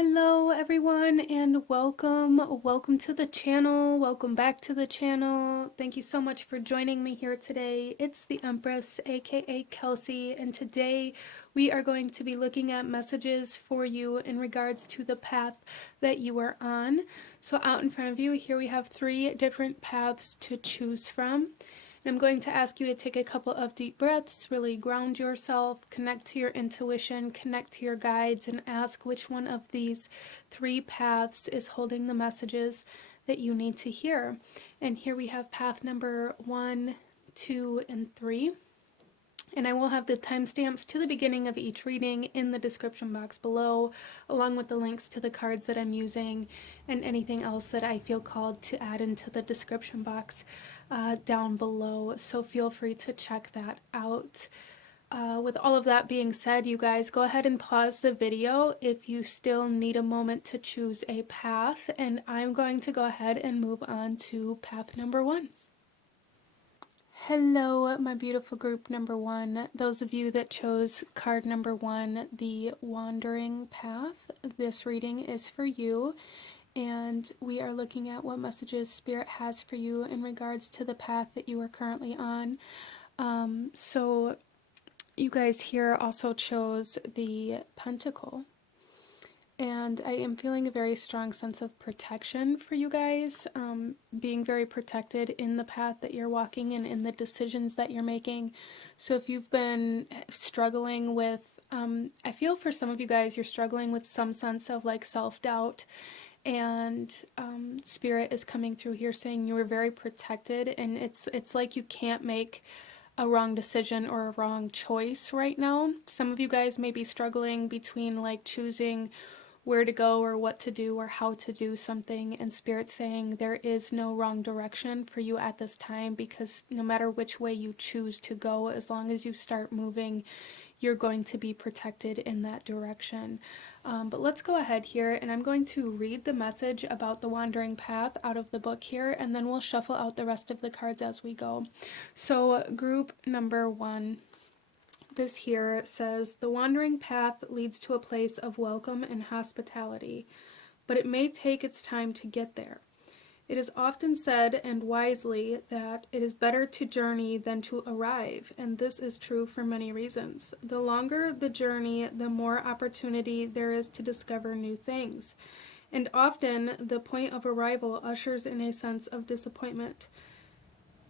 Hello everyone and welcome to the channel, welcome back to the channel. Thank you so much for joining me here today. It's the Empress, aka Kelsey, and today we are going to be looking at messages for you in regards to the path that you are on. So out in front of you here we have 3 different paths to choose from. I'm going to ask you to take a couple of deep breaths, really ground yourself, connect to your intuition, connect to your guides, and ask which one of these 3 paths is holding the messages that you need to hear. And here we have path number 1, 2, and 3. And I will have the timestamps to the beginning of each reading in the description box below, along with the links to the cards that I'm using and anything else that I feel called to add into the description box down below. So feel free to check that out. With all of that being said, you guys, go ahead and pause the video if you still need a moment to choose a path. And I'm going to go ahead and move on to path number 1. Hello, my beautiful group number 1. Those of you that chose card number 1, the Wandering Path, this reading is for you. And we are looking at what messages Spirit has for you in regards to the path that you are currently on. So you guys here also chose the Pentacle. And I am feeling a very strong sense of protection for you guys, being very protected in the path that you're walking and in the decisions that you're making. So if you've been struggling with, I feel for some of you guys, you're struggling with some sense of like self-doubt, and Spirit is coming through here saying you were very protected, and it's like you can't make a wrong decision or a wrong choice right now. Some of you guys may be struggling between like choosing where to go or what to do or how to do something, and Spirit saying there is no wrong direction for you at this time, because no matter which way you choose to go, as long as you start moving, you're going to be protected in that direction. But let's go ahead here, and I'm going to read the message about the Wandering Path out of the book here, and then we'll shuffle out the rest of the cards as we go. So group number 1, this here says, the wandering path leads to a place of welcome and hospitality, but it may take its time to get there. It is often said, and wisely, that it is better to journey than to arrive, and this is true for many reasons. The longer the journey, the more opportunity there is to discover new things, and often the point of arrival ushers in a sense of disappointment.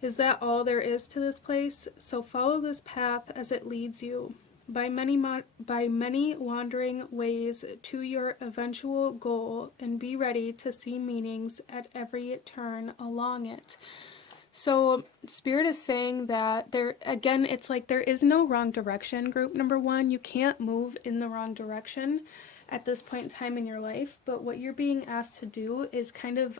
Is that all there is to this place? So follow this path as it leads you, by many wandering ways to your eventual goal, and be ready to see meanings at every turn along it. So Spirit is saying that there, again, it's like there is no wrong direction, group number 1. You can't move in the wrong direction at this point in time in your life, but what you're being asked to do is kind of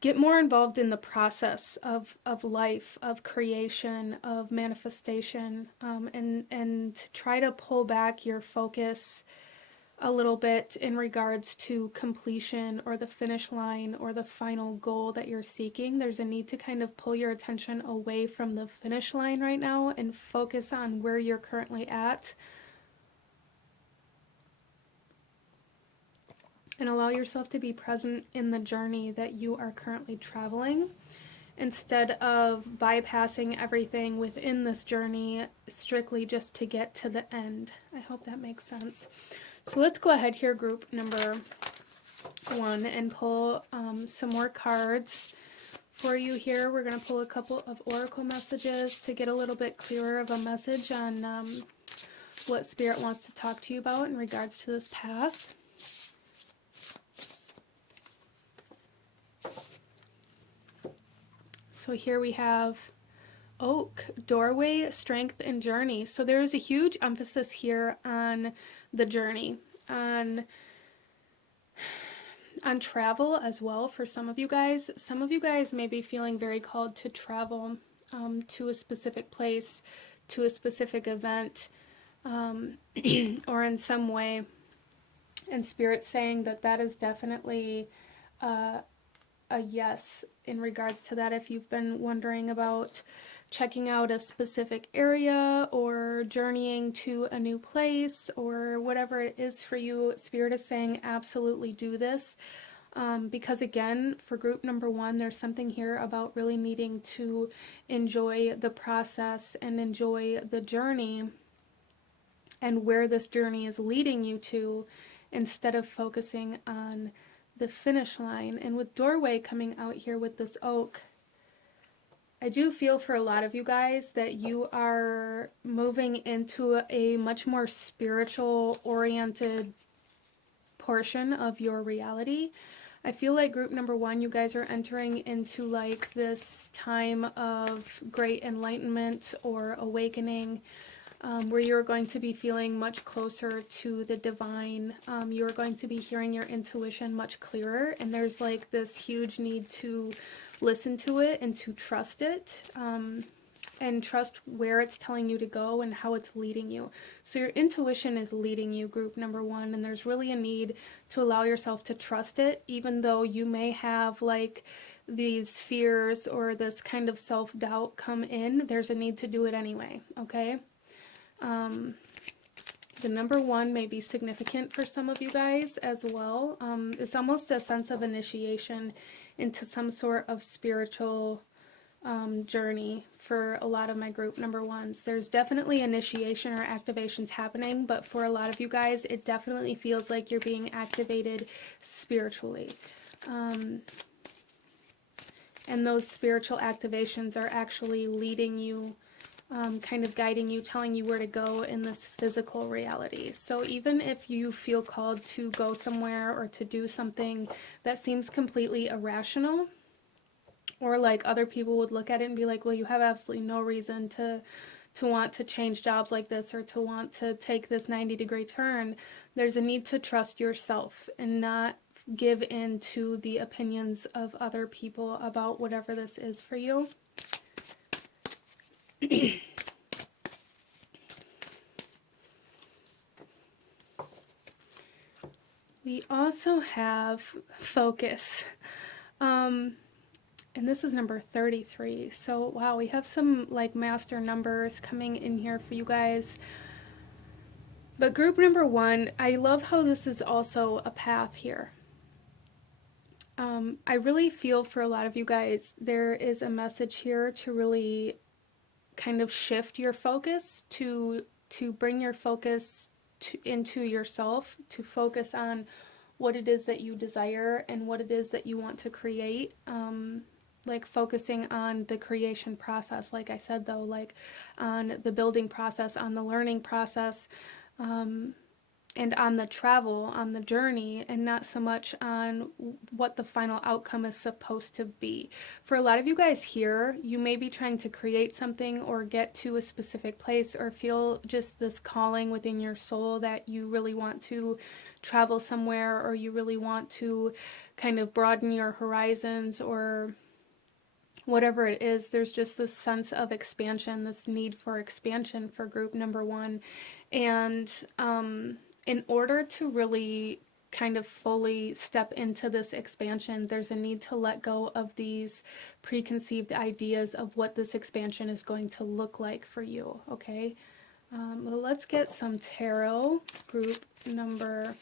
get more involved in the process of life, of creation, of manifestation, and try to pull back your focus a little bit in regards to completion or the finish line or the final goal that you're seeking. There's a need to kind of pull your attention away from the finish line right now and focus on where you're currently at, and allow yourself to be present in the journey that you are currently traveling, instead of bypassing everything within this journey strictly just to get to the end. I hope that makes sense. So let's go ahead here, group number 1, and pull some more cards for you here. We're going to pull a couple of oracle messages to get a little bit clearer of a message on what Spirit wants to talk to you about in regards to this path. So here we have Oak, doorway, strength, and journey. So there is a huge emphasis here on the journey, on travel as well for some of you guys. Some of you guys may be feeling very called to travel to a specific place, to a specific event, or in some way. And Spirit's saying that that is definitely a yes in regards to that. If you've been wondering about checking out a specific area or journeying to a new place or whatever it is for you, Spirit is saying absolutely do this. Because again, for group number one, there's something here about really needing to enjoy the process and enjoy the journey and where this journey is leading you to instead of focusing on the finish line. And with doorway coming out here with this oak, I do feel for a lot of you guys that you are moving into a much more spiritual oriented portion of your reality. I feel like group number one, you guys are entering into like this time of great enlightenment or awakening, where you're going to be feeling much closer to the divine. You're going to be hearing your intuition much clearer, and there's like this huge need to listen to it and to trust it, and trust where it's telling you to go and how it's leading you. So your intuition is leading you, group number one, and there's really a need to allow yourself to trust it, even though you may have like these fears or this kind of self-doubt come in. There's a need to do it anyway, okay? The number one may be significant for some of you guys as well. It's almost a sense of initiation into some sort of spiritual journey for a lot of my group number ones. There's definitely initiation or activations happening, but for a lot of you guys, it definitely feels like you're being activated spiritually. And those spiritual activations are actually leading you, kind of guiding you, telling you where to go in this physical reality. So even if you feel called to go somewhere or to do something that seems completely irrational, or like other people would look at it and be like, well, you have absolutely no reason to want to change jobs like this or to want to take this 90-degree turn, there's a need to trust yourself and not give in to the opinions of other people about whatever this is for you. We also have focus. And this is number 33. So, wow, we have some like master numbers coming in here for you guys. But group number one, I love how this is also a path here. I really feel for a lot of you guys, there is a message here to really kind of shift your focus, to bring your focus into yourself, to focus on what it is that you desire and what it is that you want to create. Like focusing on the creation process, like I said though, like on the building process, on the learning process, and on the travel, on the journey, and not so much on what the final outcome is supposed to be. For a lot of you guys here, you may be trying to create something or get to a specific place or feel just this calling within your soul that you really want to travel somewhere, or you really want to kind of broaden your horizons, or whatever it is. There's just this sense of expansion, this need for expansion for group number one. And in order to really kind of fully step into this expansion, there's a need to let go of these preconceived ideas of what this expansion is going to look like for you, okay? Well, let's get some tarot, group number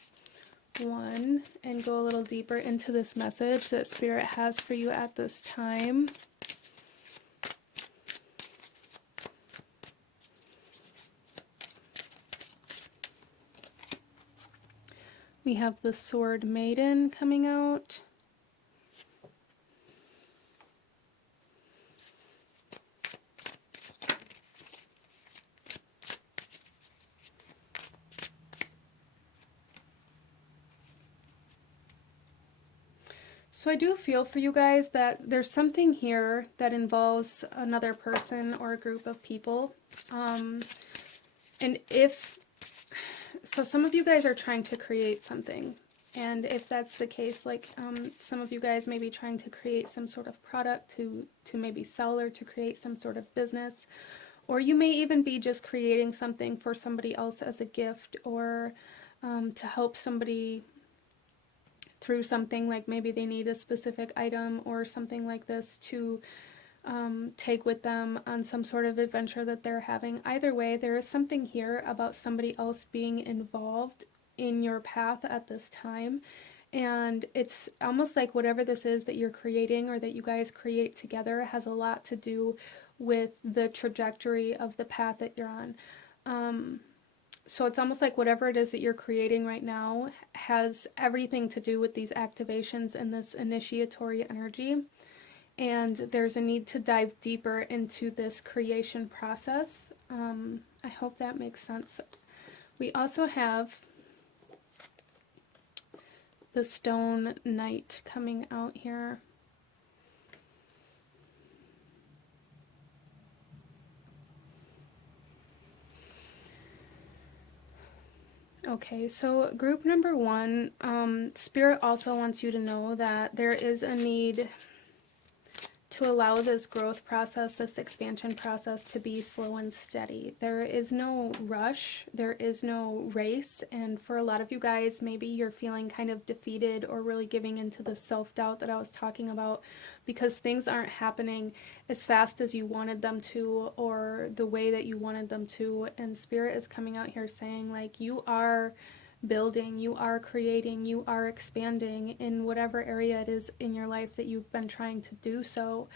one, and go a little deeper into this message that Spirit has for you at this time. We have the Sword Maiden coming out. So I do feel for you guys that there's something here that involves another person or a group of people. And so some of you guys are trying to create something. And if that's the case, like some of you guys may be trying to create some sort of product to maybe sell, or to create some sort of business. Or you may even be just creating something for somebody else as a gift, or to help somebody through something, like maybe they need a specific item or something like this to take with them on some sort of adventure that they're having. Either way, there is something here about somebody else being involved in your path at this time. And it's almost like whatever this is that you're creating or that you guys create together has a lot to do with the trajectory of the path that you're on. So it's almost like whatever it is that you're creating right now has everything to do with these activations and this initiatory energy. And there's a need to dive deeper into this creation process. I hope that makes sense. We also have the Stone Knight coming out here. Okay, so group number one, Spirit also wants you to know that there is a need to allow this growth process, this expansion process to be slow and steady. There is no rush, there is no race, and for a lot of you guys, maybe you're feeling kind of defeated or really giving into the self-doubt that I was talking about because things aren't happening as fast as you wanted them to or the way that you wanted them to, and Spirit is coming out here saying, like, you are building, you are creating, you are expanding in whatever area it is in your life that you've been trying to do so.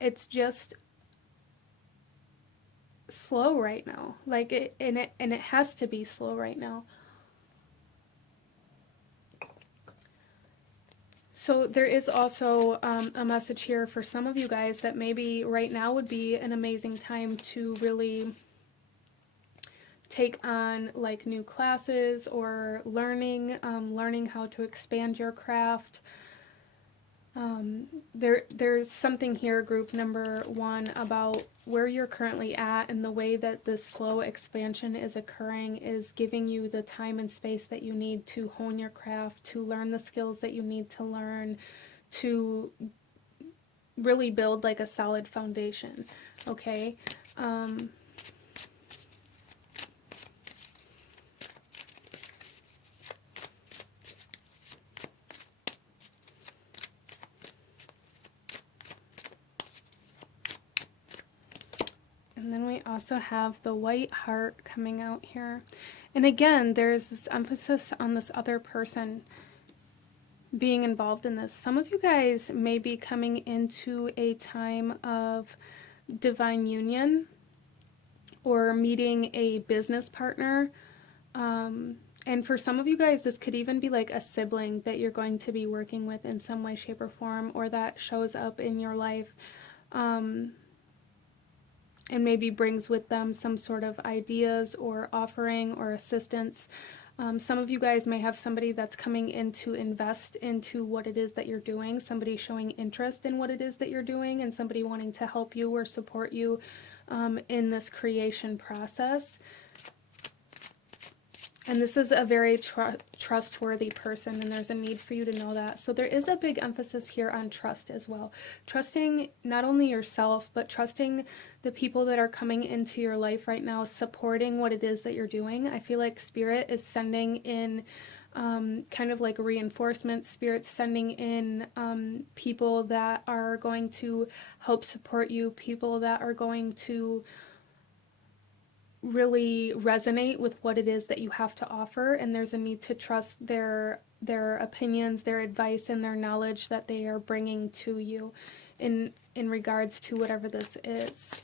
It's just slow right now, like it has to be slow right now. So there is also a message here for some of you guys that maybe right now would be an amazing time to really take on like new classes or learning how to expand your craft. There's something here, group number one, about where you're currently at and the way that this slow expansion is occurring is giving you the time and space that you need to hone your craft, to learn the skills that you need to learn, to really build like a solid foundation, okay? And then we also have the White Heart coming out here. And again, there's this emphasis on this other person being involved in this. Some of you guys may be coming into a time of divine union or meeting a business partner. And for some of you guys, this could even be like a sibling that you're going to be working with in some way, shape, or form, or that shows up in your life. And maybe brings with them some sort of ideas or offering or assistance. Some of you guys may have somebody that's coming in to invest into what it is that you're doing, somebody showing interest in what it is that you're doing, and somebody wanting to help you or support you in this creation process. And this is a very trustworthy person, and there's a need for you to know that. So there is a big emphasis here on trust as well. Trusting not only yourself, but trusting the people that are coming into your life right now, supporting what it is that you're doing. I feel like Spirit is sending in kind of like reinforcement. Spirit's sending in people that are going to help support you, people that are going to really resonate with what it is that you have to offer, and there's a need to trust their opinions, their advice, and their knowledge that they are bringing to you in regards to whatever this is.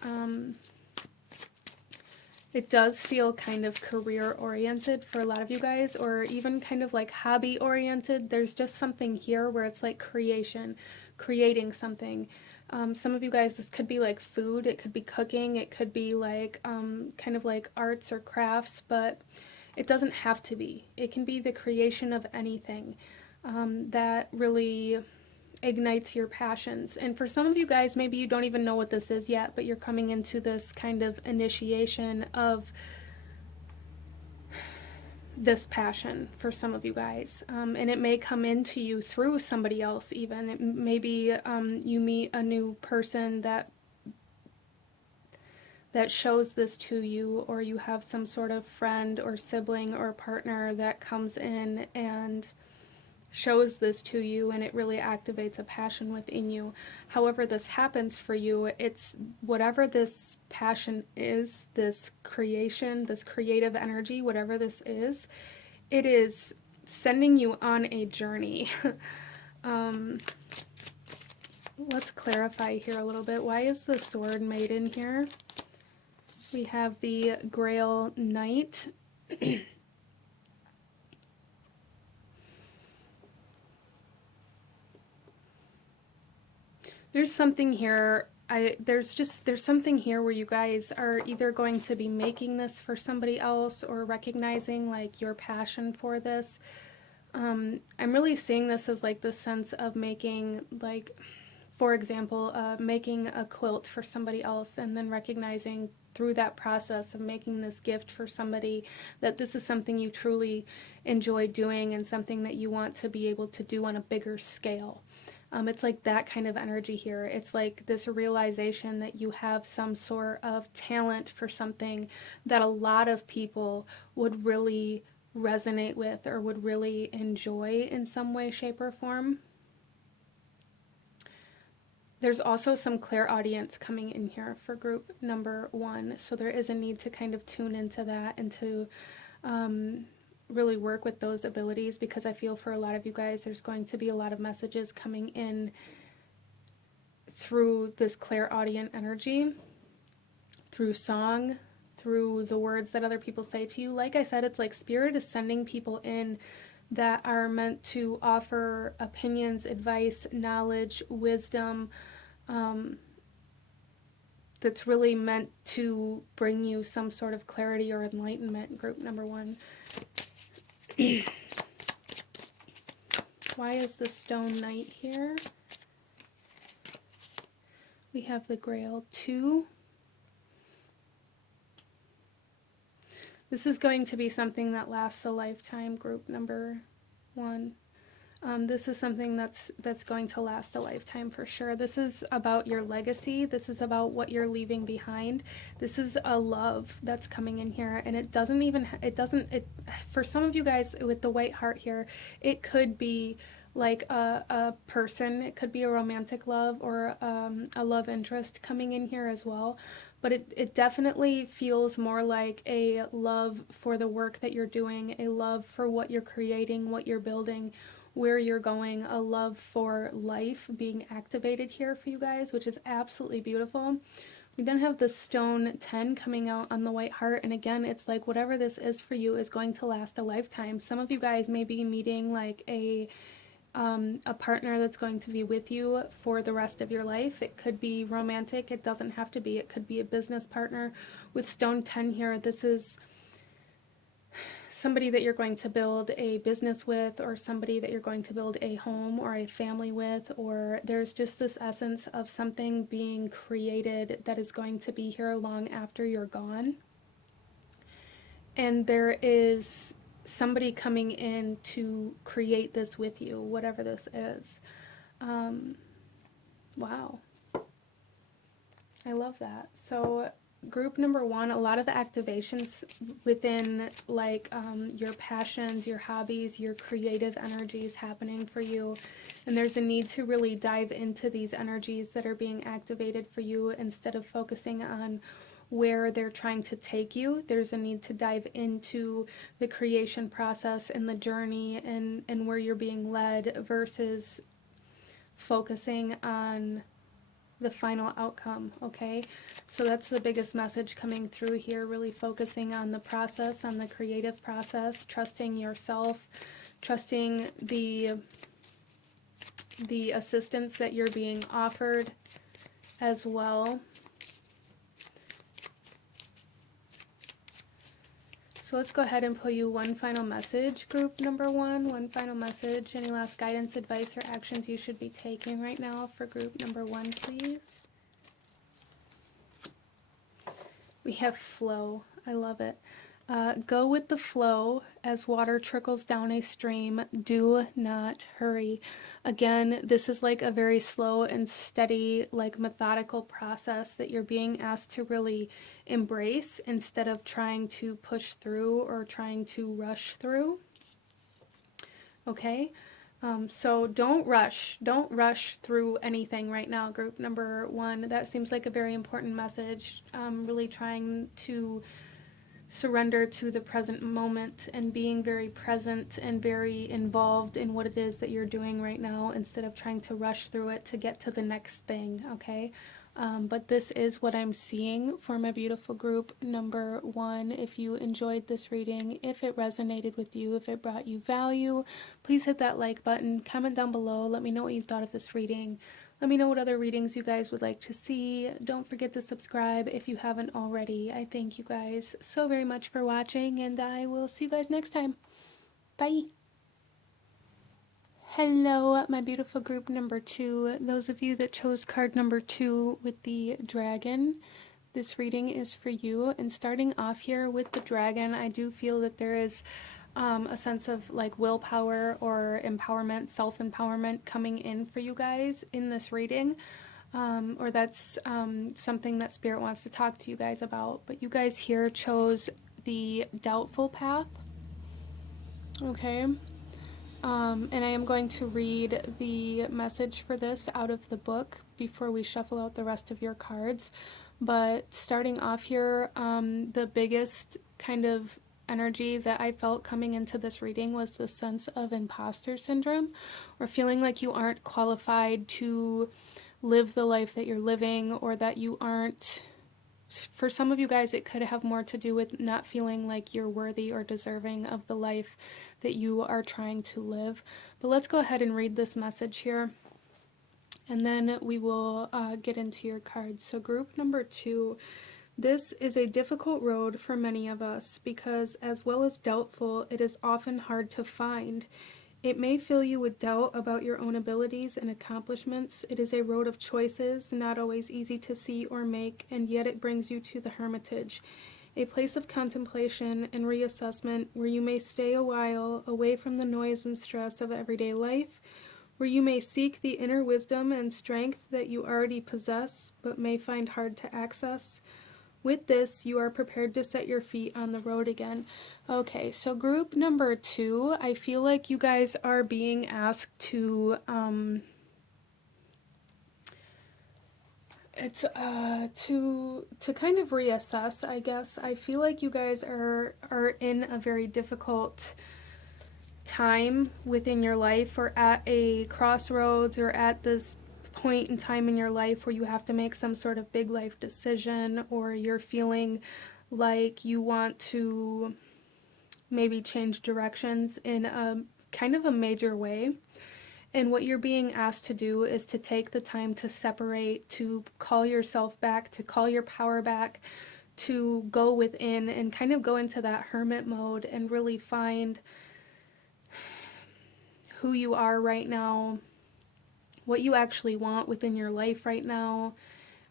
It does feel kind of career oriented for a lot of you guys, or even kind of like hobby oriented. There's just something here where it's like creating something. Some of you guys, this could be like food, it could be cooking, it could be like kind of like arts or crafts, but it doesn't have to be. It can be the creation of anything that really ignites your passions. And for some of you guys, maybe you don't even know what this is yet, but you're coming into this kind of initiation of this passion for some of you guys, and it may come into you through somebody else. Even it maybe you meet a new person that shows this to you, or you have some sort of friend or sibling or partner that comes in and shows this to you and it really activates a passion within you. However this happens for you, it's whatever this passion is, this creation, this creative energy, whatever this is, it is sending you on a journey. Let's clarify here a little bit. Why is the Sword Maiden here? We have the Grail Knight. There's something here. There's something here where you guys are either going to be making this for somebody else or recognizing like your passion for this. I'm really seeing this as like the sense of making, like, for example, making a quilt for somebody else and then recognizing through that process of making this gift for somebody that this is something you truly enjoy doing and something that you want to be able to do on a bigger scale. It's like that kind of energy here. It's like this realization that you have some sort of talent for something that a lot of people would really resonate with or would really enjoy in some way, shape, or form. There's also some clairaudience coming in here for group number 1, so there is a need to kind of tune into that and to really work with those abilities, because I feel for a lot of you guys there's going to be a lot of messages coming in through this clairaudient energy, through song, through the words that other people say to you. Like I said, it's like Spirit is sending people in that are meant to offer opinions, advice, knowledge, wisdom, that's really meant to bring you some sort of clarity or enlightenment, group number 1. Why is the Stone Knight here? We have the Grail 2. This is going to be something that lasts a lifetime, group number 1. This is something that's going to last a lifetime for sure. This is about your legacy. This is about what you're leaving behind. This is a love that's coming in here, and it for some of you guys with the white heart here, it could be like a person. It could be a romantic love or a love interest coming in here as well. But it definitely feels more like a love for the work that you're doing, a love for what you're creating, what you're building, where you're going, a love for life being activated here for you guys, which is absolutely beautiful. We then have the Stone 10 coming out on the white heart, and again, it's like whatever this is for you is going to last a lifetime. Some of you guys may be meeting like a partner that's going to be with you for the rest of your life. It could be romantic, it doesn't have to be. It could be a business partner. With Stone 10 here, this is somebody that you're going to build a business with, or somebody that you're going to build a home or a family with, or there's just this essence of something being created that is going to be here long after you're gone. And there is somebody coming in to create this with you, whatever this is. Wow. I love that. So group number 1, a lot of the activations within like your passions, your hobbies, your creative energies happening for you. And there's a need to really dive into these energies that are being activated for you instead of focusing on where they're trying to take you. There's a need to dive into the creation process and the journey and where you're being led versus focusing on the final outcome, okay? So that's the biggest message coming through here, really focusing on the process, on the creative process, trusting yourself, trusting the assistance that you're being offered as well. So let's go ahead and pull you one final message, group number 1, one final message. Any last guidance, advice, or actions you should be taking right now for group number 1, please? We have flow. I love it. Go with the flow as water trickles down a stream. Do not hurry. Again, this is like a very slow and steady, like methodical process that you're being asked to really embrace instead of trying to push through or trying to rush through. Okay? So don't rush. Don't rush through anything right now, group number one. That seems like a very important message. Really trying to surrender to the present moment and being very present and very involved in what it is that you're doing right now instead of trying to rush through it to get to the next thing, okay? But this is what I'm seeing for my beautiful group number one. If you enjoyed this reading, if it resonated with you, if it brought you value, please hit that like button, comment down below, let me know what you thought of this reading. Let me know what other readings you guys would like to see. Don't forget to subscribe if you haven't already. I thank you guys so very much for watching, and I will see you guys next time. Bye! Hello, my beautiful group number two. Those of you that chose card number two with the dragon, this reading is for you. And starting off here with the dragon, I do feel that there is a sense of like willpower or empowerment, self-empowerment coming in for you guys in this reading. Or that's something that Spirit wants to talk to you guys about. But you guys here chose the doubtful path. Okay. And I am going to read the message for this out of the book before we shuffle out the rest of your cards. But starting off here, the biggest kind of energy that I felt coming into this reading was the sense of imposter syndrome, or feeling like you aren't qualified to live the life that you're living, or that you aren't. For some of you guys, it could have more to do with not feeling like you're worthy or deserving of the life that you are trying to live. But let's go ahead and read this message here, and then we will get into your cards. So group number two, this is a difficult road for many of us because, as well as doubtful, it is often hard to find. It may fill you with doubt about your own abilities and accomplishments. It is a road of choices, not always easy to see or make, and yet it brings you to the hermitage, a place of contemplation and reassessment where you may stay a while away from the noise and stress of everyday life, where you may seek the inner wisdom and strength that you already possess but may find hard to access. With this, you are prepared to set your feet on the road again. Okay, so group number two, I feel like you guys are being asked to, to kind of reassess, I guess. I feel like you guys are in a very difficult time within your life, or at a crossroads, or at this point in time in your life where you have to make some sort of big life decision, or you're feeling like you want to maybe change directions in a kind of a major way. And what you're being asked to do is to take the time to separate, to call yourself back, to call your power back, to go within and kind of go into that hermit mode and really find who you are right now, what you actually want within your life right now,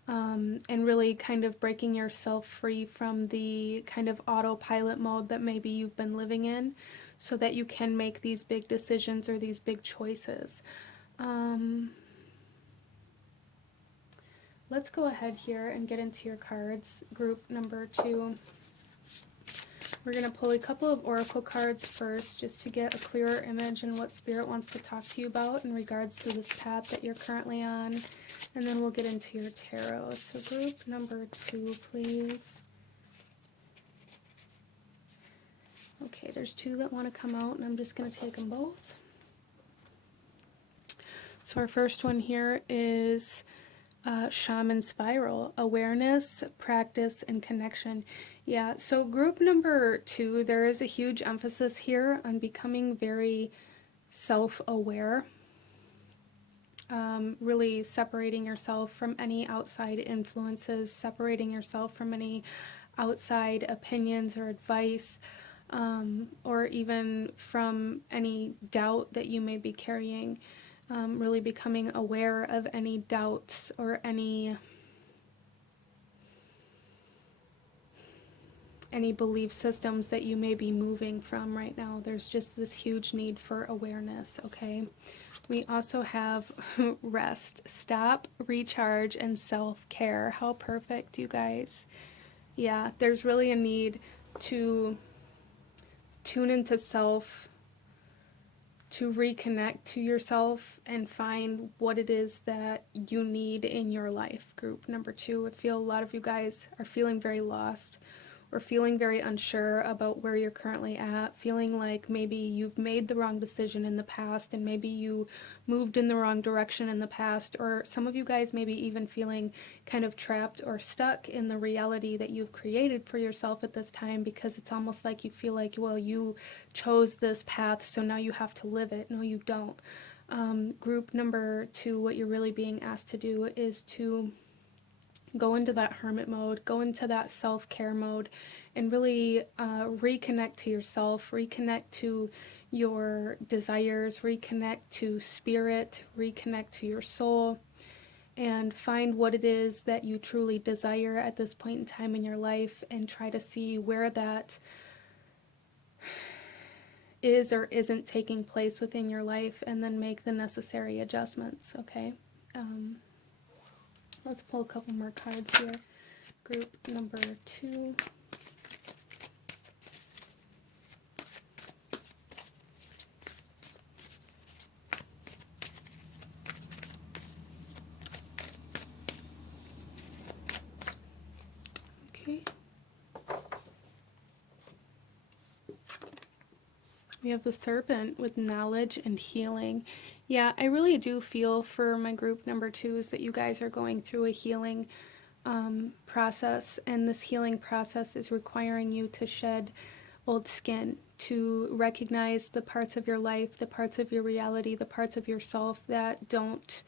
and really kind of breaking yourself free from the kind of autopilot mode that maybe you've been living in, so that you can make these big decisions or these big choices. Let's go ahead here and get into your cards, group number two. We're going to pull a couple of oracle cards first, just to get a clearer image and what Spirit wants to talk to you about in regards to this path that you're currently on. And then we'll get into your tarot. So group number two, please. Okay, there's two that want to come out, and I'm just going to take them both. So our first one here is Shaman Spiral, awareness, practice, and connection. Yeah, so group number two, there is a huge emphasis here on becoming very self-aware, really separating yourself from any outside influences, separating yourself from any outside opinions or advice, or even from any doubt that you may be carrying. Really becoming aware of any doubts or any belief systems that you may be moving from right now. There's just this huge need for awareness, okay? We also have rest, stop, recharge, and self-care. How perfect, you guys. Yeah, there's really a need to tune into self, to reconnect to yourself and find what it is that you need in your life. Group number 2, I feel a lot of you guys are feeling very lost or feeling very unsure about where you're currently at, feeling like maybe you've made the wrong decision in the past and maybe you moved in the wrong direction in the past, or some of you guys maybe even feeling kind of trapped or stuck in the reality that you've created for yourself at this time, because it's almost like you feel like, well, you chose this path, so now you have to live it. No, you don't. Group number 2, what you're really being asked to do is to go into that hermit mode, go into that self-care mode, and really reconnect to yourself, reconnect to your desires, reconnect to spirit, reconnect to your soul, and find what it is that you truly desire at this point in time in your life, and try to see where that is or isn't taking place within your life, and then make the necessary adjustments, okay? Let's pull a couple more cards here. Group number 2. Okay. We have the Serpent with knowledge and healing. Yeah, I really do feel for my group number 2s that you guys are going through a healing process, and this healing process is requiring you to shed old skin, to recognize the parts of your life, the parts of your reality, the parts of yourself that don't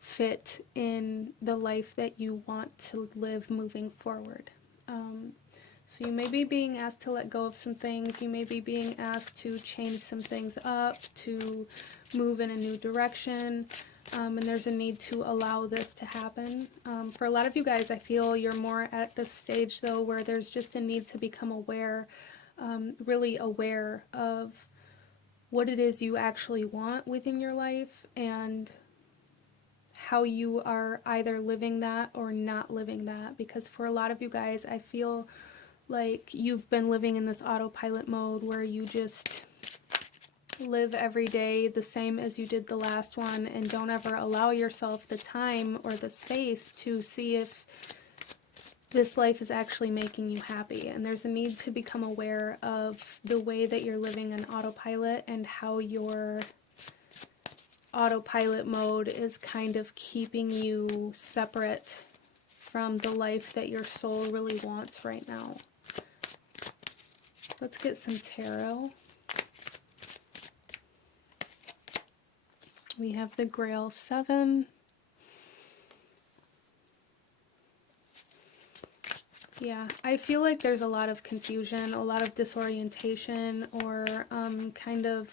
fit in the life that you want to live moving forward. So you may be being asked to let go of some things, you may be being asked to change some things up, to move in a new direction, and there's a need to allow this to happen. For a lot of you guys, I feel you're more at the stage, though, where there's just a need to become aware, really aware of what it is you actually want within your life, and how you are either living that or not living that. Because for a lot of you guys, I feel like you've been living in this autopilot mode where you just live every day the same as you did the last one, and don't ever allow yourself the time or the space to see if this life is actually making you happy. And there's a need to become aware of the way that you're living in autopilot, and how your autopilot mode is kind of keeping you separate from the life that your soul really wants right now. Let's get some tarot. We have the Grail 7. Yeah, I feel like there's a lot of confusion, a lot of disorientation, or kind of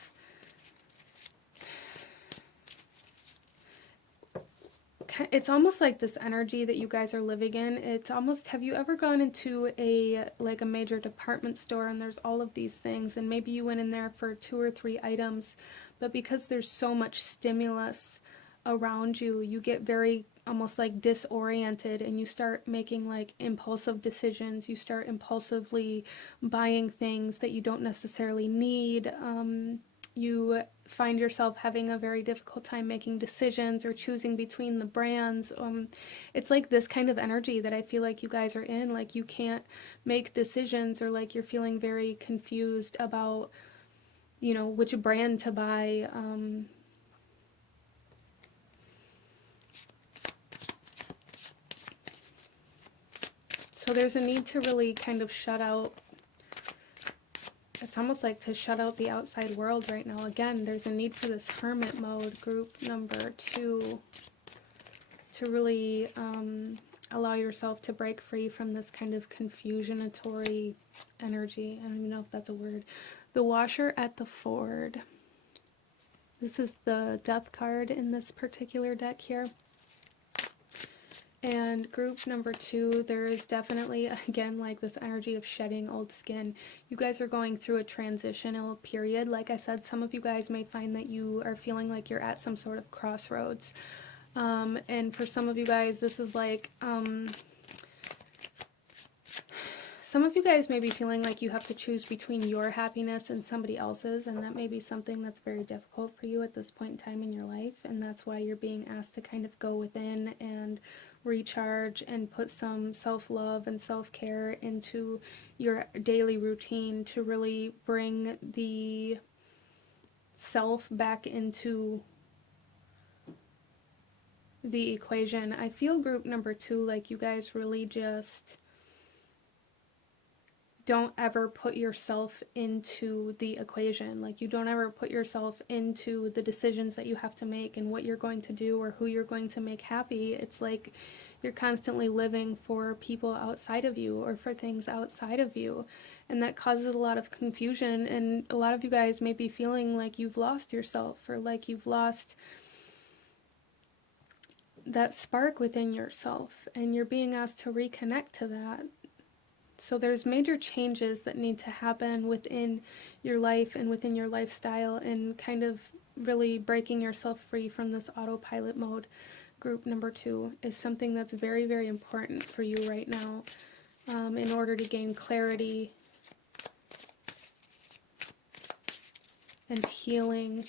it's almost like this energy that you guys are living in. It's almost, have you ever gone into a major department store and there's all of these things, and maybe you went in there for 2 or 3 items, but because there's so much stimulus around you, you get very almost like disoriented, and you start making like impulsive decisions. You start impulsively buying things that you don't necessarily need. You find yourself having a very difficult time making decisions or choosing between the brands. It's like this kind of energy that I feel like you guys are in. Like you can't make decisions, or like you're feeling very confused about, you know, which brand to buy. So there's a need to really kind of shut out. It's almost like to shut out the outside world right now. Again, there's a need for this hermit mode, group number 2, to really allow yourself to break free from this kind of confusionatory energy. I don't even know if that's a word. The Washer at the Ford. This is the Death card in this particular deck here. And group number 2, there is definitely, again, like this energy of shedding old skin. You guys are going through a transitional period. Like I said, some of you guys may find that you are feeling like you're at some sort of crossroads. And for some of you guys, this is like some of you guys may be feeling like you have to choose between your happiness and somebody else's, and that may be something that's very difficult for you at this point in time in your life, and that's why you're being asked to kind of go within and recharge and put some self-love and self-care into your daily routine to really bring the self back into the equation. I feel group number 2, like you guys really just don't ever put yourself into the equation. Like, you don't ever put yourself into the decisions that you have to make and what you're going to do or who you're going to make happy. It's like you're constantly living for people outside of you or for things outside of you. And that causes a lot of confusion. And a lot of you guys may be feeling like you've lost yourself, or like you've lost that spark within yourself, and you're being asked to reconnect to that. So there's major changes that need to happen within your life and within your lifestyle, and kind of really breaking yourself free from this autopilot mode. Group number 2 is something that's very, very important for you right now, in order to gain clarity and healing.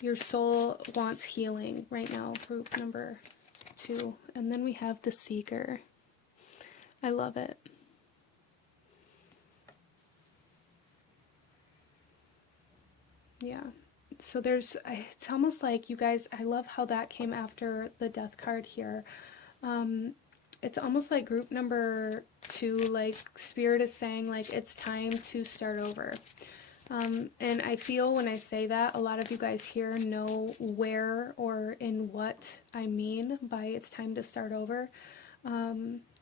Your soul wants healing right now, group number 2. And then we have the Seeker. I love it. Yeah. So it's almost like you guys, I love how that came after the Death card here. It's almost like group number 2, like Spirit is saying, like, it's time to start over. And I feel when I say that, a lot of you guys here know where or in what I mean by it's time to start over.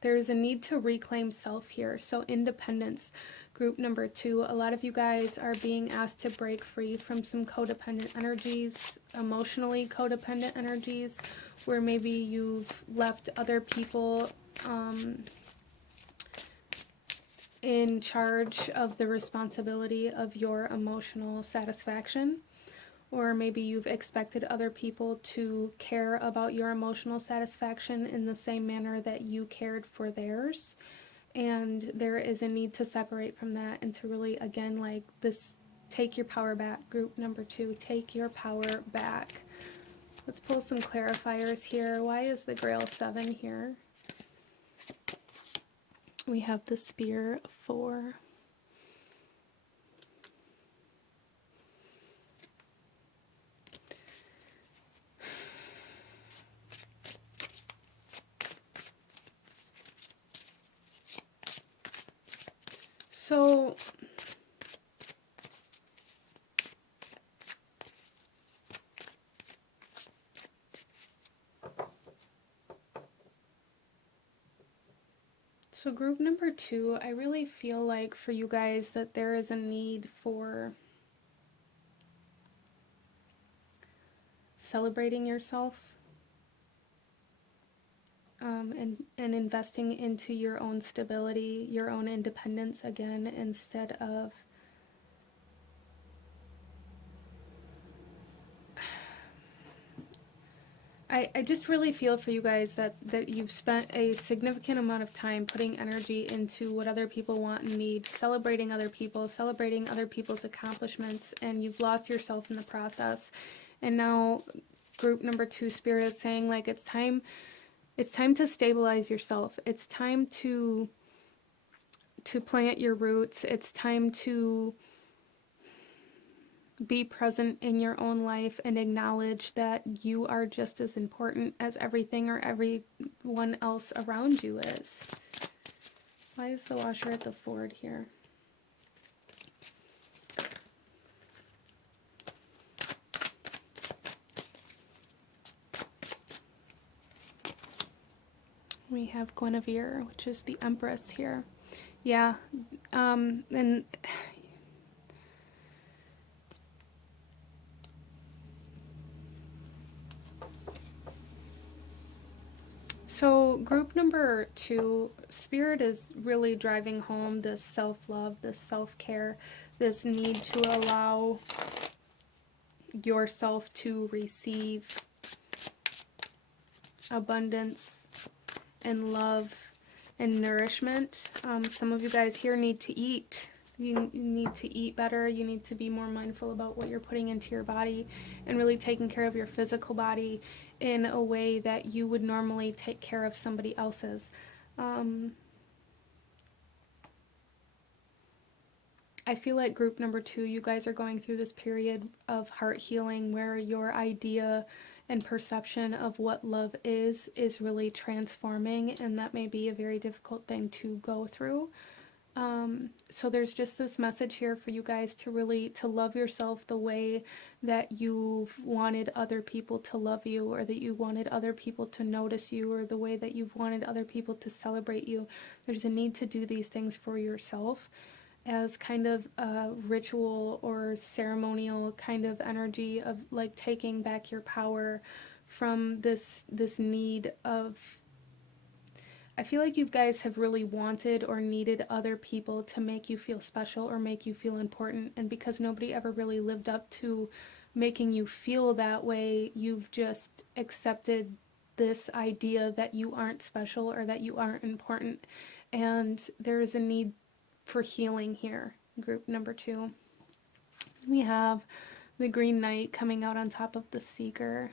There's a need to reclaim self here. So independence, group number 2, a lot of you guys are being asked to break free from some codependent energies, emotionally codependent energies, where maybe you've left other people in charge of the responsibility of your emotional satisfaction. Or maybe you've expected other people to care about your emotional satisfaction in the same manner that you cared for theirs. And there is a need to separate from that and to really, again, like this, take your power back, group number 2, take your power back. Let's pull some clarifiers here. Why is the Grail 7 here? We have the Spear 4. So group number 2, I really feel like for you guys that there is a need for celebrating yourself, and investing into your own stability, your own independence again, instead of I just really feel for you guys that you've spent a significant amount of time putting energy into what other people want and need, celebrating other people, celebrating other people's accomplishments, and you've lost yourself in the process. And now group number 2, Spirit is saying, like, it's time to stabilize yourself. It's time to plant your roots. It's time to be present in your own life and acknowledge that you are just as important as everything or everyone else around you is. Why is the Washer at the Ford here? We have Guinevere, which is the Empress here. Yeah, and so group number 2, Spirit is really driving home this self-love, this self-care, this need to allow yourself to receive abundance and love and nourishment. Some of you guys here need to eat. You need to eat better. You need to be more mindful about what you're putting into your body and really taking care of your physical body in a way that you would normally take care of somebody else's. I feel like group number 2, you guys are going through this period of heart healing where your idea and perception of what love is really transforming, and that may be a very difficult thing to go through. So there's just this message here for you guys to really to love yourself the way that you've wanted other people to love you, or that you wanted other people to notice you, or the way that you've wanted other people to celebrate you. There's a need to do these things for yourself as kind of a ritual or ceremonial kind of energy of like taking back your power from this need of, I feel like you guys have really wanted or needed other people to make you feel special or make you feel important, and because nobody ever really lived up to making you feel that way, you've just accepted this idea that you aren't special or that you aren't important, and there is a need for healing here. Group number 2. We have the Green Knight coming out on top of the Seeker.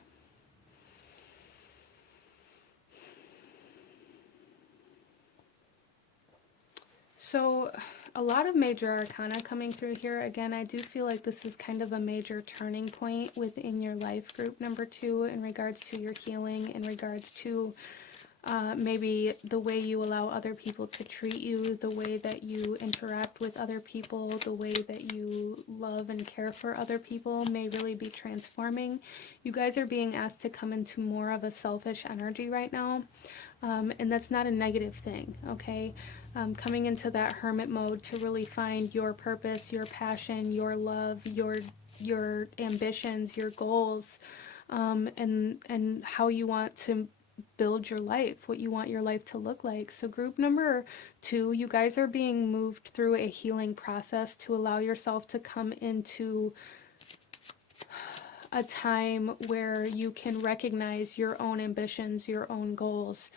So a lot of major arcana coming through here. Again, I do feel like this is kind of a major turning point within your life, group number 2, in regards to your healing, in regards to maybe the way you allow other people to treat you, the way that you interact with other people, the way that you love and care for other people may really be transforming. You guys are being asked to come into more of a selfish energy right now, and that's not a negative thing, okay? Coming into that hermit mode to really find your purpose, your passion, your love, your ambitions, your goals, and how you want to build your life, what you want your life to look like. So group number 2, you guys are being moved through a healing process to allow yourself to come into a time where you can recognize your own ambitions, your own goals,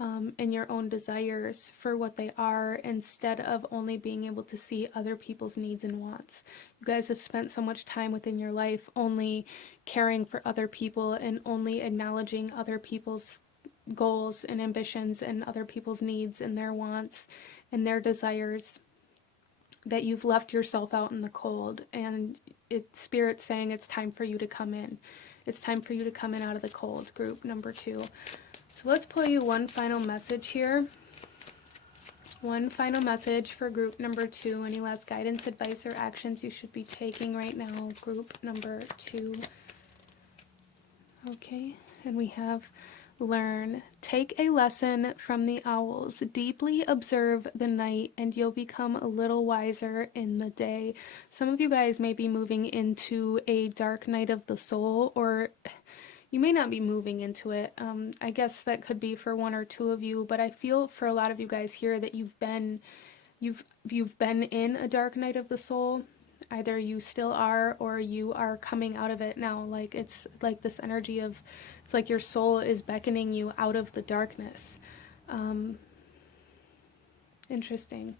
and your own desires for what they are, instead of only being able to see other people's needs and wants. You guys have spent so much time within your life only caring for other people and only acknowledging other people's goals and ambitions and other people's needs and their wants and their desires, that you've left yourself out in the cold, and Spirit's saying it's time for you to come in. It's time for you to come in out of the cold, group number 2. So let's pull you one final message here. One final message for group number 2. Any last guidance, advice, or actions you should be taking right now, group number 2. Okay, and we have learn. Take a lesson from the owls. Deeply observe the night, and you'll become a little wiser in the day. Some of you guys may be moving into a dark night of the soul, or you may not be moving into it. I guess that could be for one or two of you, but I feel for a lot of you guys here that you've been in a dark night of the soul. Either you still are, or you are coming out of it now. Like, it's like this energy of, it's like your soul is beckoning you out of the darkness. Interesting.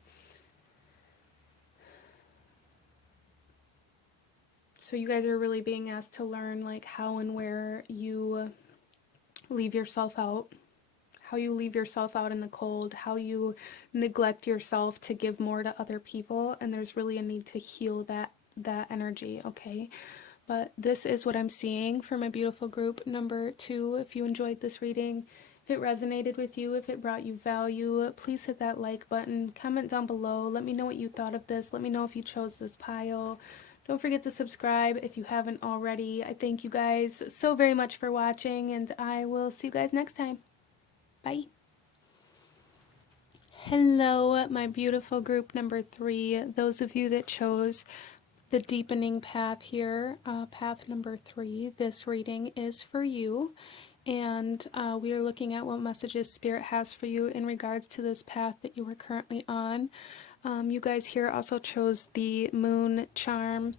So you guys are really being asked to learn like how and where you leave yourself out, how you leave yourself out in the cold, how you neglect yourself to give more to other people, and there's really a need to heal that energy, okay? But this is what I'm seeing for my beautiful group number 2. If you enjoyed this reading, if it resonated with you, if it brought you value, please hit that like button, comment down below, let me know what you thought of this, let me know if you chose this pile. Don't forget to subscribe if you haven't already. I thank you guys so very much for watching, and I will see you guys next time. Bye. Hello, my beautiful group number 3. Those of you that chose the deepening path here, path number 3, this reading is for you. And we are looking at what messages Spirit has for you in regards to this path that you are currently on. You guys here also chose the moon charm,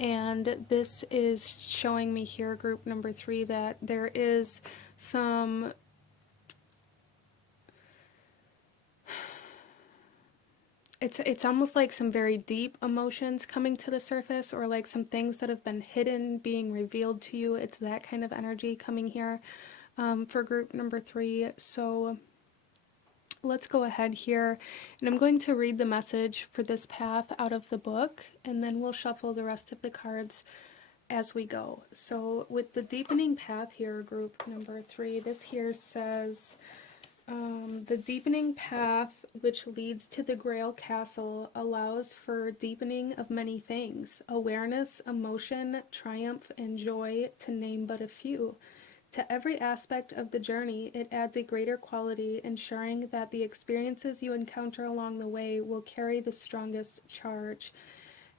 and this is showing me here, group number 3, that there is some it's almost like some very deep emotions coming to the surface, or like some things that have been hidden being revealed to you. It's that kind of energy coming here for group number 3. So let's go ahead here, and I'm going to read the message for this path out of the book, and then we'll shuffle the rest of the cards as we go. So with the deepening path here, group number 3, this here says, the deepening path which leads to the Grail Castle allows for deepening of many things: awareness, emotion, triumph, and joy, to name but a few. To every aspect of the journey, it adds a greater quality, ensuring that the experiences you encounter along the way will carry the strongest charge.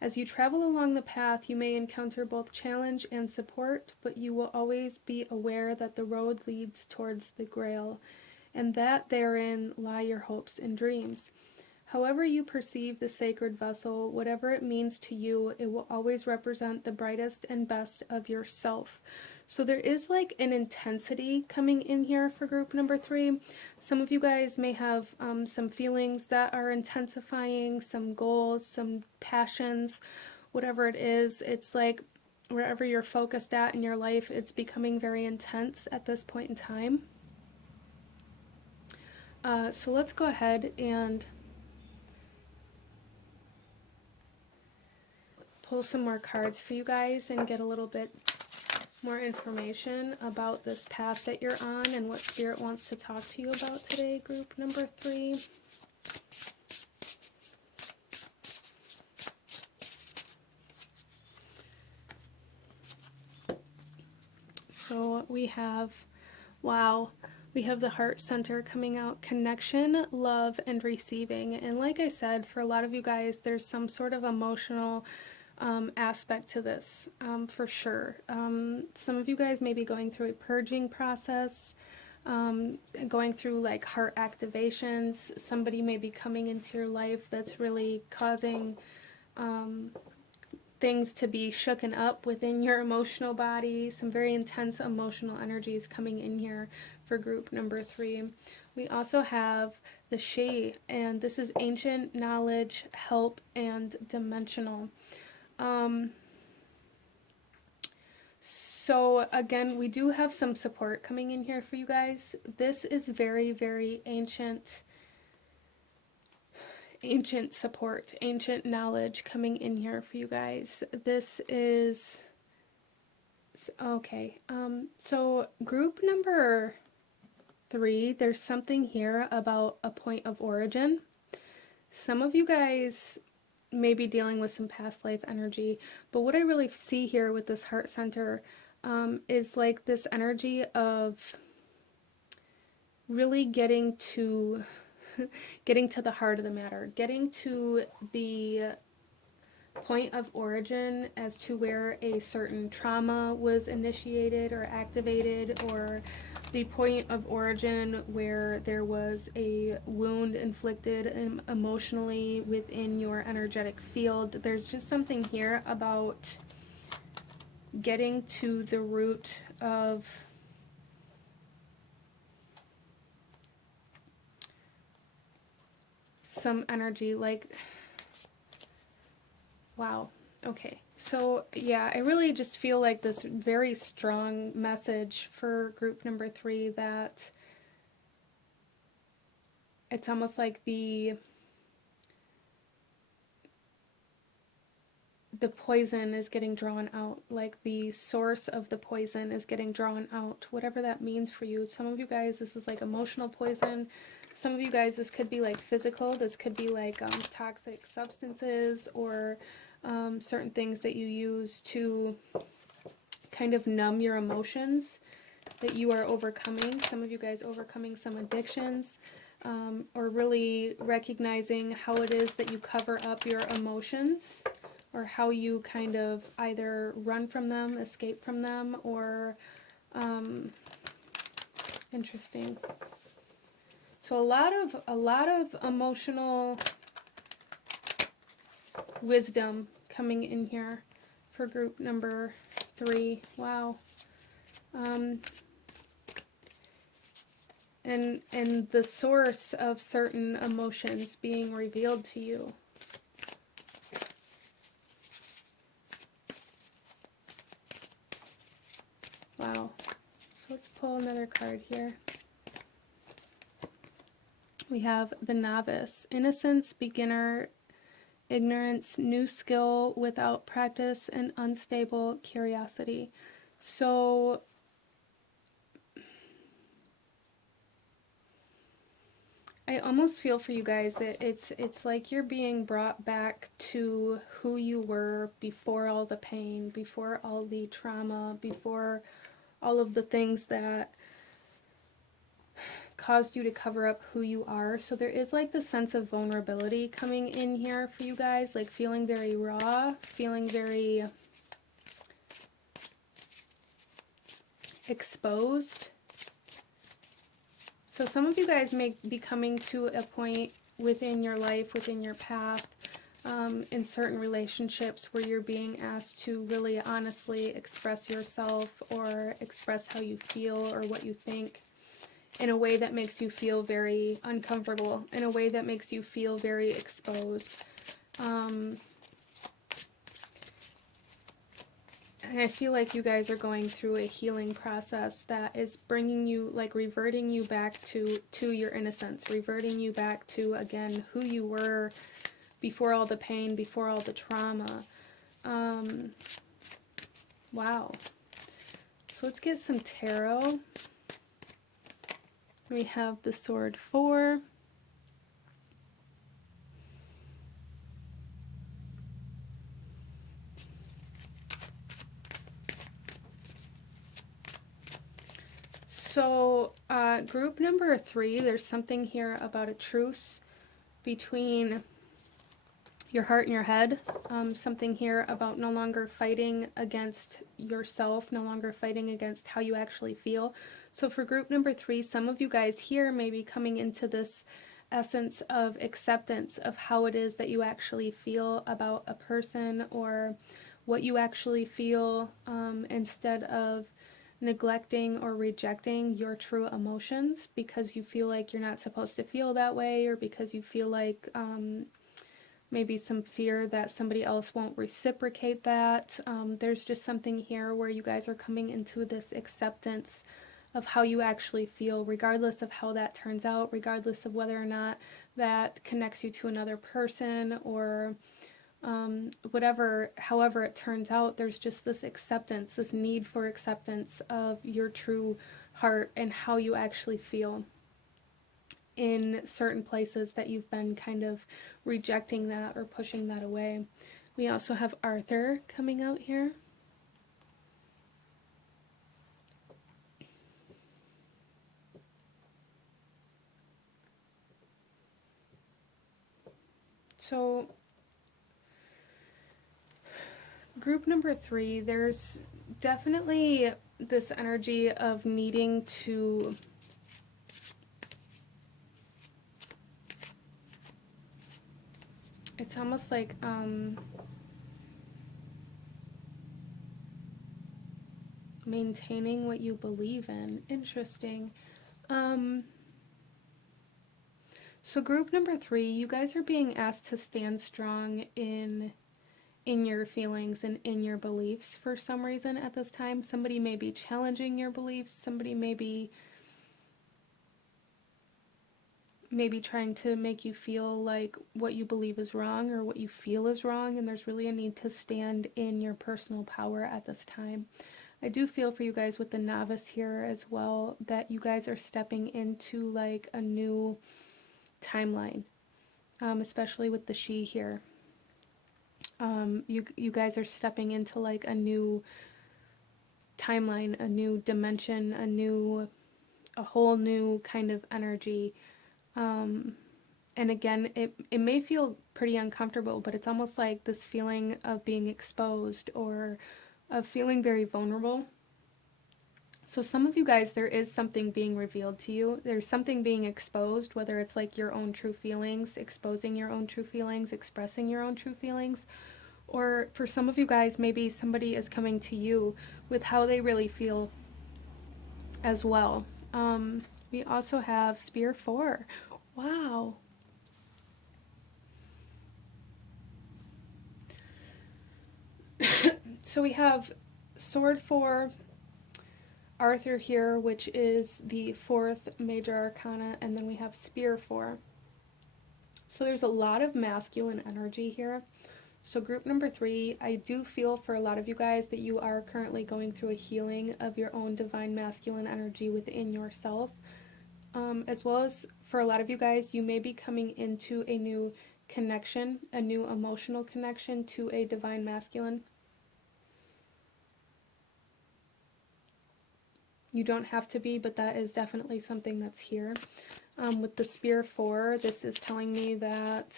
As you travel along the path, you may encounter both challenge and support, but you will always be aware that the road leads towards the Grail, and that therein lie your hopes and dreams. However you perceive the sacred vessel, whatever it means to you, it will always represent the brightest and best of yourself. So there is like an intensity coming in here for group number 3. Some of you guys may have some feelings that are intensifying, some goals, some passions, whatever it is. It's like wherever you're focused at in your life, it's becoming very intense at this point in time. So let's go ahead and pull some more cards for you guys and get a little bit more information about this path that you're on and what Spirit wants to talk to you about today, group number 3. So we have, wow, we have the heart center coming out: connection, love, and receiving. And like I said, for a lot of you guys, there's some sort of emotional aspect to this, for sure. Some of you guys may be going through a purging process, going through like heart activations. Somebody may be coming into your life that's really causing things to be shooken up within your emotional body. Some very intense emotional energies coming in here for group number 3. We also have the She, and this is ancient knowledge, help, and dimensional. So again, we do have some support coming in here for you guys. This is very, very ancient support, ancient knowledge coming in here for you guys. This is okay. So group number 3, there's something here about a point of origin. Some of you guys may be dealing with some past life energy, but what I really see here with this heart center is like this energy of really getting to the heart of the matter, getting to the point of origin as to where a certain trauma was initiated or activated, or the point of origin where there was a wound inflicted emotionally within your energetic field. There's just something here about getting to the root of some energy, like, wow. Okay, so yeah, I really just feel like this very strong message for group number 3, that it's almost like the poison is getting drawn out, like the source of the poison is getting drawn out, whatever that means for you. Some of you guys, this is like emotional poison. Some of you guys, this could be like physical. This could be like toxic substances, or certain things that you use to kind of numb your emotions that you are overcoming. Some of you guys overcoming some addictions, or really recognizing how it is that you cover up your emotions, or how you kind of either run from them, escape from them, or interesting. So a lot of emotional wisdom coming in here for group number 3. Wow. And and the source of certain emotions being revealed to you. Wow. So let's pull another card here. We have the Novice. Innocence, beginner, ignorance, new skill without practice, and unstable curiosity. So I almost feel for you guys that it's like you're being brought back to who you were before all the pain, before all the trauma, before all of the things that caused you to cover up who you are. So there is like the sense of vulnerability coming in here for you guys, like feeling very raw, feeling very exposed. So some of you guys may be coming to a point within your life, within your path, in certain relationships where you're being asked to really honestly express yourself or express how you feel or what you think in a way that makes you feel very uncomfortable, in a way that makes you feel very exposed. And I feel like you guys are going through a healing process that is bringing you, like reverting you back to your innocence, reverting you back to, again, who you were before all the pain, before all the trauma. Wow. So let's get some tarot. We have the Sword 4. So group number 3, there's something here about a truce between your heart and your head. Something here about no longer fighting against yourself, no longer fighting against how you actually feel. So for group number 3, some of you guys here may be coming into this essence of acceptance of how it is that you actually feel about a person or what you actually feel, instead of neglecting or rejecting your true emotions because you feel like you're not supposed to feel that way, or because you feel like maybe some fear that somebody else won't reciprocate that. There's just something here where you guys are coming into this acceptance of how you actually feel, regardless of how that turns out, regardless of whether or not that connects you to another person or whatever, however it turns out. There's just this acceptance, this need for acceptance of your true heart and how you actually feel in certain places that you've been kind of rejecting that or pushing that away. We also have Arthur coming out here. So group number 3, there's definitely this energy of needing to it's almost like maintaining what you believe in. Interesting. So group number 3, you guys are being asked to stand strong in your feelings and in your beliefs for some reason at this time. Somebody may be challenging your beliefs. Somebody may be maybe trying to make you feel like what you believe is wrong or what you feel is wrong, and there's really a need to stand in your personal power at this time. I do feel for you guys with the Novice here as well, that you guys are stepping into like a new timeline, especially with the she here. You guys are stepping into like a new timeline, a new dimension, a whole new kind of energy. And again, it may feel pretty uncomfortable, but it's almost like this feeling of being exposed or of feeling very vulnerable. So some of you guys, there is something being revealed to you. There's something being exposed, whether it's like your own true feelings, exposing your own true feelings, expressing your own true feelings. Or for some of you guys, maybe somebody is coming to you with how they really feel as well. We also have Spear 4. Wow. So we have Sword 4, Arthur here, which is the 4th major arcana, and then we have Spear 4. So there's a lot of masculine energy here. So group number 3, I do feel for a lot of you guys that you are currently going through a healing of your own divine masculine energy within yourself. As well as for a lot of you guys, you may be coming into a new connection, a new emotional connection to a divine masculine. You don't have to be, but that is definitely something that's here. With the Spear 4, this is telling me that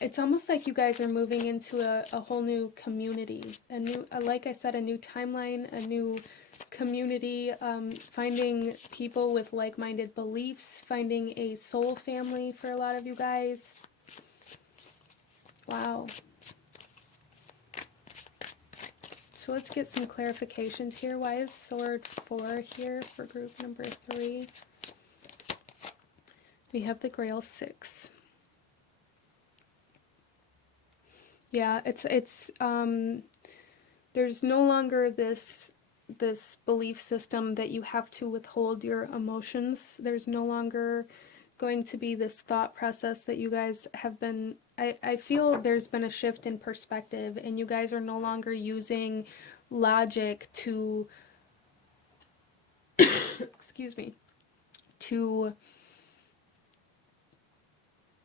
it's almost like you guys are moving into a whole new community, a new, like I said, a new timeline, a new community, finding people with like-minded beliefs, finding a soul family for a lot of you guys. Wow. So let's get some clarifications here. Why is Sword 4 here for group number 3? We have the Grail 6. Yeah, it's there's no longer this belief system that you have to withhold your emotions. There's no longer going to be this thought process that you guys have been, I feel there's been a shift in perspective, and you guys are no longer using logic to excuse me, to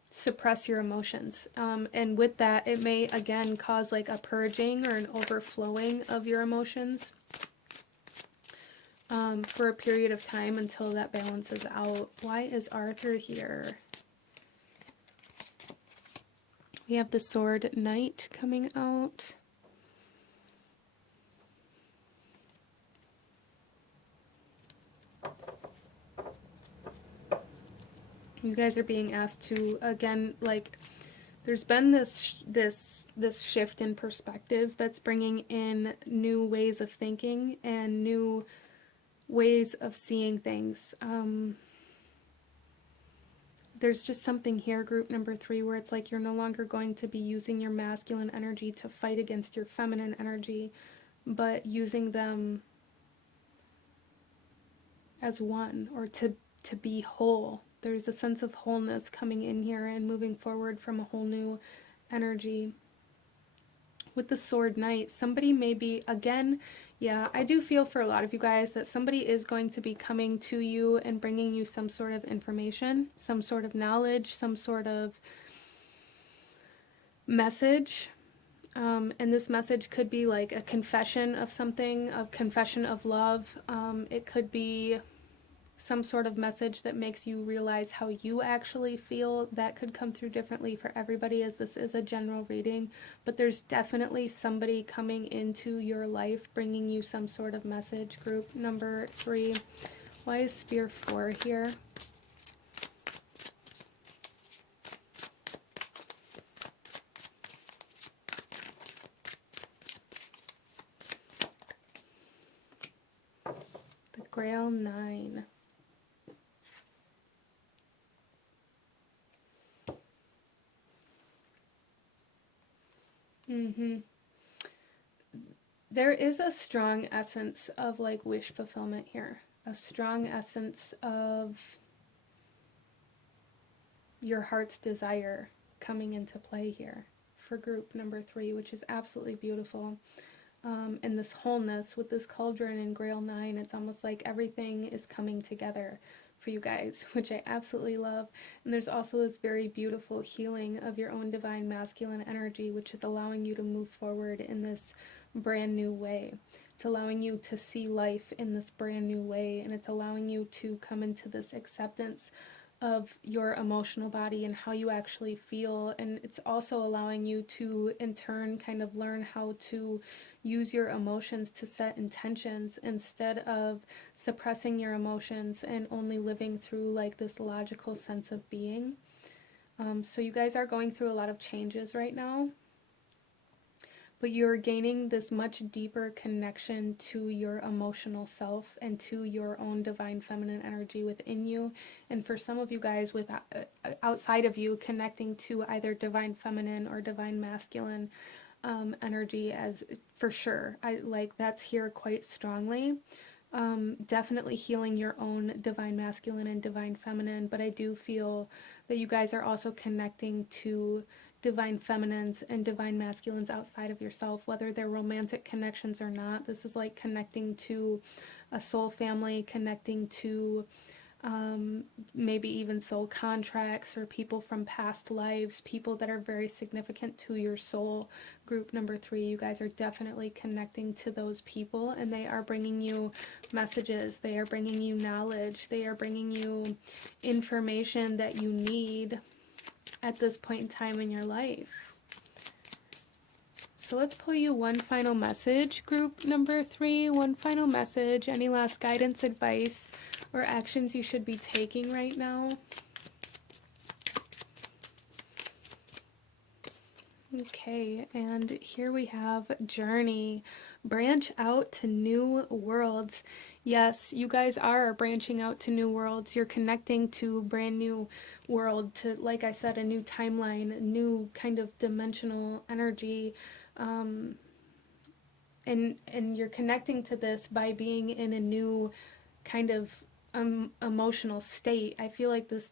suppress your emotions. And with that, it may again cause like a purging or an overflowing of your emotions for a period of time until that balances out. Why is Arthur here? We have the Sword Knight coming out. You guys are being asked to, again, like, there's been this shift in perspective that's bringing in new ways of thinking and new ways of seeing things. There's just something here, group number 3, where it's like you're no longer going to be using your masculine energy to fight against your feminine energy, but using them as one, or to be whole. There's a sense of wholeness coming in here and moving forward from a whole new energy. With the Sword Knight, somebody may be, again, yeah, I do feel for a lot of you guys that somebody is going to be coming to you and bringing you some sort of information, some sort of knowledge, some sort of message. And this message could be like a confession of something, a confession of love. It could be some sort of message that makes you realize how you actually feel. That could come through differently for everybody, as this is a general reading, but there's definitely somebody coming into your life bringing you some sort of message. Group number 3. Why is Spear 4 here? The Grail 9. There is a strong essence of like wish fulfillment here. A strong essence of your heart's desire coming into play here for group number 3, which is absolutely beautiful. And this wholeness with this cauldron and Grail 9, it's almost like everything is coming together for you guys, which I absolutely love. And there's also this very beautiful healing of your own divine masculine energy, which is allowing you to move forward in this brand new way. It's allowing you to see life in this brand new way, and it's allowing you to come into this acceptance of your emotional body and how you actually feel. And it's also allowing you to in turn kind of learn how to use your emotions to set intentions instead of suppressing your emotions and only living through like this logical sense of being. So you guys are going through a lot of changes right now. but you're gaining this much deeper connection to your emotional self and to your own divine feminine energy within you. And for some of you guys with outside of you, connecting to either divine feminine or divine masculine energy, as for sure, I like that's here quite strongly. Definitely healing your own divine masculine and divine feminine, but I do feel that you guys are also connecting to divine feminines and divine masculines outside of yourself, whether they're romantic connections or not. This is like connecting to a soul family, connecting to maybe even soul contracts or people from past lives, people that are very significant to your soul. Group number 3, you guys are definitely connecting to those people, and they are bringing you messages, they are bringing you knowledge, they are bringing you information that you need at this point in time in your life. So let's pull you one final message, group number 3, one final message. Any last guidance, advice, or actions you should be taking right now? Okay, and here we have journey. Branch out to new worlds. Yes, you guys are branching out to new worlds. You're connecting to brand new world, to, like I said, a new timeline, a new kind of dimensional energy. And you're connecting to this by being in a new kind of emotional state. I feel like this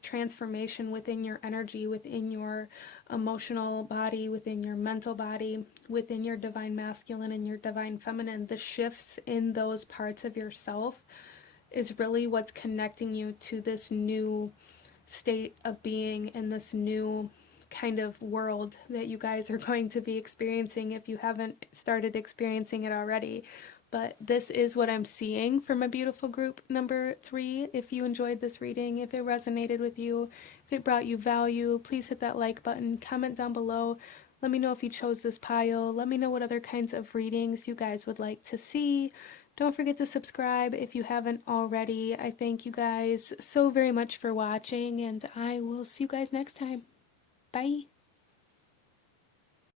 transformation within your energy, within your emotional body, within your mental body, within your divine masculine and your divine feminine, the shifts in those parts of yourself is really what's connecting you to this new state of being and this new kind of world that you guys are going to be experiencing if you haven't started experiencing it already. But this is what I'm seeing from a beautiful group number 3. If you enjoyed this reading, if it resonated with you, if it brought you value, please hit that like button, comment down below. Let me know if you chose this pile. Let me know what other kinds of readings you guys would like to see. Don't forget to subscribe if you haven't already. I thank you guys so very much for watching, and I will see you guys next time. Bye.